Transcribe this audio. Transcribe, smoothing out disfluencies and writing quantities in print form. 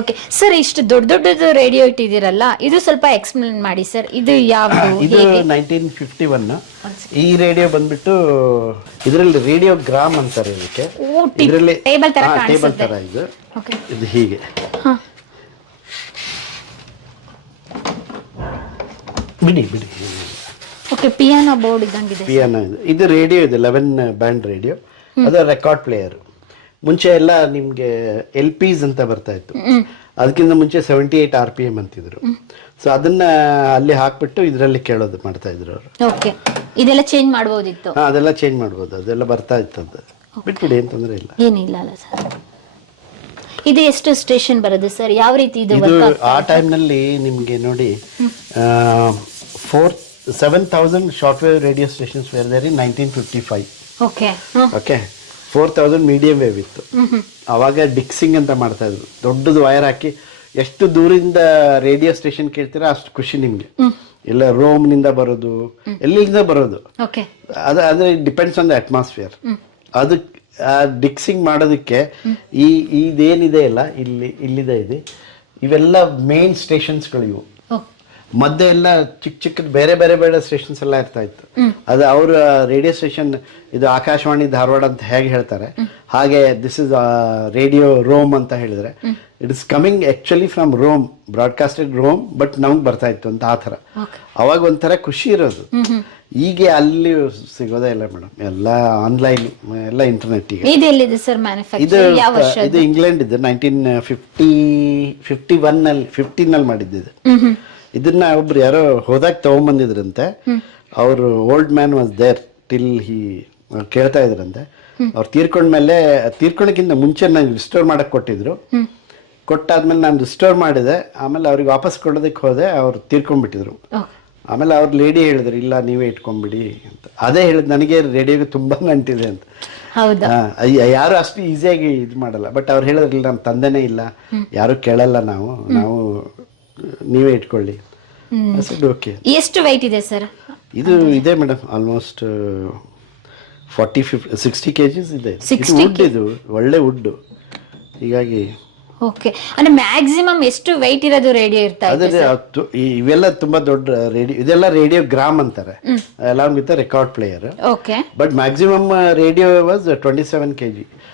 Okay sir, ಇಷ್ಟು ದೊಡ್ಡ ದೊಡ್ಡದು ರೇಡಿಯೋ ಇಟ್ಟಿದ್ದೀರಲ್ಲ, ಇದು ಸ್ವಲ್ಪ ಎಕ್ಸ್ಪ್ಲೇನ್ ಮಾಡಿ ಸರ್. ಇದು ಯಾವುದು? ಇದು 1951. ಈ ರೇಡಿಯೋ ಬಂದ್ಬಿಟ್ಟು ಇದರಲ್ಲಿ ರೇಡಿಯೋ ಗ್ರಾಮ್ ಅಂತಾರೆ ಇದಕ್ಕೆ. ಇದರಲ್ಲಿ ಟೇಬಲ್ ತರ ಟೇಬಲ್ ಕಾಣಿಸುತ್ತೆ. ತರ ಇದು. ಓಕೆ. ಇದು ಹೀಗೆ ಬಿಡಿ ಬಿಡಿ. ಓಕೆ, ಪಿಯಾನೋ ಬೋರ್ಡ್ ಇದ್ದಂಗಿದೆ. ಪಿಯಾನೋ ಇದು ರೇಡಿಯೋ ಇದೆ, 11 ಬ್ಯಾಂಡ್ ರೇಡಿಯೋ. ಅದು ರೆಕಾರ್ಡ್ ಪ್ಲೇಯರ್. ಮುಂಚೆ ಎಲ್ಲ ನಿಮ್ಗೆ LPs ಅಂತ ಬರ್ತಾ ಇತ್ತು. ಅದಕ್ಕಿಂತ ಮುಂಚೆ 78 RPM ಅಂತಿದ್ರು. ಸೊ ಅದನ್ನ ಅಲ್ಲಿ ಹಾಕ್ಬಿಟ್ಟು ಇದರಲ್ಲಿ ಕೇಳೋದು ಮಾಡ್ತಾ ಇದ್ರು ಅವರು. ಓಕೆ, ಇದೆಲ್ಲ ಚೇಂಜ್ ಮಾಡಬಹುದಿತ್ತು. ಅದೆಲ್ಲ ಚೇಂಜ್ ಮಾಡ್ಬೋದು, ಅದೆಲ್ಲ ಬರ್ತಾ ಇತ್ತದ್ದು. ಬಿಟ್ಬಿಡಿ, ಏನ್ ತೊಂದರೆ ಇಲ್ಲ. ಏನಿಲ್ಲ ಅಲ್ಲ ಸರ್. ಇದು ಎಷ್ಟು ಸ್ಟೇಷನ್ ಬರೋದು ಸರ್? ಯಾವ ರೀತಿ ಇದು ಆ ಟೈಮ್ನಲ್ಲಿ ನಿಮ್ಗೆ ನೋಡಿ 7,000 short wave radio stations where there in 1955. Okay okay, 4,000 medium wave ಇತ್ತು. ಅವಾಗ ಡಿಕ್ಸಿಂಗ್ ಅಂತ ಮಾಡ್ತಾ ಇದ್ರು. ದೊಡ್ಡದು ವೈರ್ ಹಾಕಿ ಎಷ್ಟು ದೂರಿಂದ ರೇಡಿಯೋ ಸ್ಟೇಷನ್ ಕೇಳ್ತೀರಾ ಅಷ್ಟು ಖುಷಿ ನಿಮ್ಗೆ. ಇಲ್ಲ ರೋಮ್ ನಿಂದ ಬರೋದು, ಎಲ್ಲಿಂದ ಬರೋದು, ಓಕೆ, ಅದು ಡಿಪೆಂಡ್ಸ್ ಆನ್ ದ ಅಟ್ಮಾಸ್ಫಿಯರ್. ಅದು ಡಿಕ್ಸಿಂಗ್ ಮಾಡೋದಕ್ಕೆ ಇದೇನಿದೆ ಇಲ್ಲ ಇಲ್ಲಿದೆ ಇದೆ, ಇವೆಲ್ಲ ಮೇನ್ ಸ್ಟೇಷನ್ಸ್ಗಳು ಇವು. ಮಧ್ಯೆ ಎಲ್ಲ ಚಿಕ್ಕ ಚಿಕ್ಕದ ಬೇರೆ ಬೇರೆ ಬೇರೆ ಸ್ಟೇಷನ್ಸ್ ಎಲ್ಲ ಇರ್ತಾ ಇತ್ತು. ಅದು ಅವ್ರ ರೇಡಿಯೋ ಸ್ಟೇಷನ್, ಇದು ಆಕಾಶವಾಣಿ ಧಾರವಾಡ ಅಂತ ಹೇಗೆ ಹೇಳ್ತಾರೆ ಹಾಗೆ ದಿಸ್ ಇಸ್ ರೇಡಿಯೋ ರೋಮ್ ಅಂತ ಹೇಳಿದ್ರೆ it is coming actually from Rome, broadcasted Rome, but ನಮ್ಗೆ ಬರ್ತಾ ಇತ್ತು ಅಂತ ಆ ಥರ. ಅವಾಗ ಒಂಥರ ಖುಷಿ ಇರೋದು. ಈಗ ಅಲ್ಲಿ ಸಿಗೋದೇ ಇಲ್ಲ ಮೇಡಮ್, ಎಲ್ಲ ಆನ್ಲೈನ್, ಎಲ್ಲ ಇಂಟರ್ನೆಟ್. ಈಗ ಇದು ಇಂಗ್ಲೆಂಡ್, ಇದು 1915 ಮಾಡಿದ್ದು. ಇದನ್ನ ಒಬ್ರು ಯಾರೋ ಹೋದಾಗ ತಗೊಂಬಂದಿದ್ರಂತೆ. ಅವರು old man was there till he ಕೇಳ್ತಾ ಇದ್ರಂತೆ. ಅವ್ರು ತೀರ್ಕೊಂಡ್ಮೇಲೆ, ತೀರ್ಕೊಳಕ್ಕಿಂತ ಮುಂಚೆ ನಂಗೆ ರಿಸ್ಟೋರ್ ಮಾಡಕ್ ಕೊಟ್ಟಿದ್ರು. ಕೊಟ್ಟಾದ್ಮೇಲೆ ನಾನು ರಿಸ್ಟೋರ್ ಮಾಡಿದೆ. ಆಮೇಲೆ ಅವ್ರಿಗೆ ವಾಪಸ್ ಕೊಡೋದಕ್ಕೆ ಹೋದೆ, ಅವ್ರು ತೀರ್ಕೊಂಡ್ಬಿಟ್ಟಿದ್ರು. ಆಮೇಲೆ ಅವ್ರ ಲೇಡಿ ಹೇಳಿದ್ರು, ಇಲ್ಲ ನೀವೇ ಇಟ್ಕೊಂಡ್ಬಿಡಿ ಅಂತ. ಅದೇ ಹೇಳಿದ್, ನನಗೆ ರೇಡಿಯೋಗೆ ತುಂಬಾ ನಂಟಿದೆ ಅಂತ. ಯಾರು ಅಷ್ಟು ಈಸಿಯಾಗಿ ಇದು ಮಾಡಲ್ಲ. ಬಟ್ ಅವ್ರು ಹೇಳಿದ್ರಿಲ್ಲ, ನಮ್ಮ ತಂದೆನೇ ಇಲ್ಲ, ಯಾರು ಕೇಳಲ್ಲ, ನಾವು ನೀವೇ ಇಟ್ಕೊಳ್ಳಿ. ಓಕೆ. ಎಷ್ಟು ವೈಟ್ ಇದೆ ಸರ್? ಇದು ಇದೆ ಮೇಡಮ್, ಆಲ್ಮೋಸ್ಟ್ 40-60 kgs ಇದೆ. ವುಡ್, ಇದು ಒಳ್ಳೆ ವುಡ್. ಹೀಗಾಗಿ ಓಕೆ, ಅಂದ್ರೆ ಮ್ಯಾಕ್ಸಿಮಮ್ ಎಷ್ಟು ವೈಟ್ ಇರೋದು ರೇಡಿಯೋ ಇರ್ತಾ ಇದೆ? ಇವೆಲ್ಲ ತುಂಬಾ ದೊಡ್ಡ ರೇಡಿಯೋ, ಇದೆಲ್ಲ ರೇಡಿಯೋ ಗ್ರಾಮ್ ಅಂತಾರೆ, along with record player. Okay, but maximum radio was 27 kg.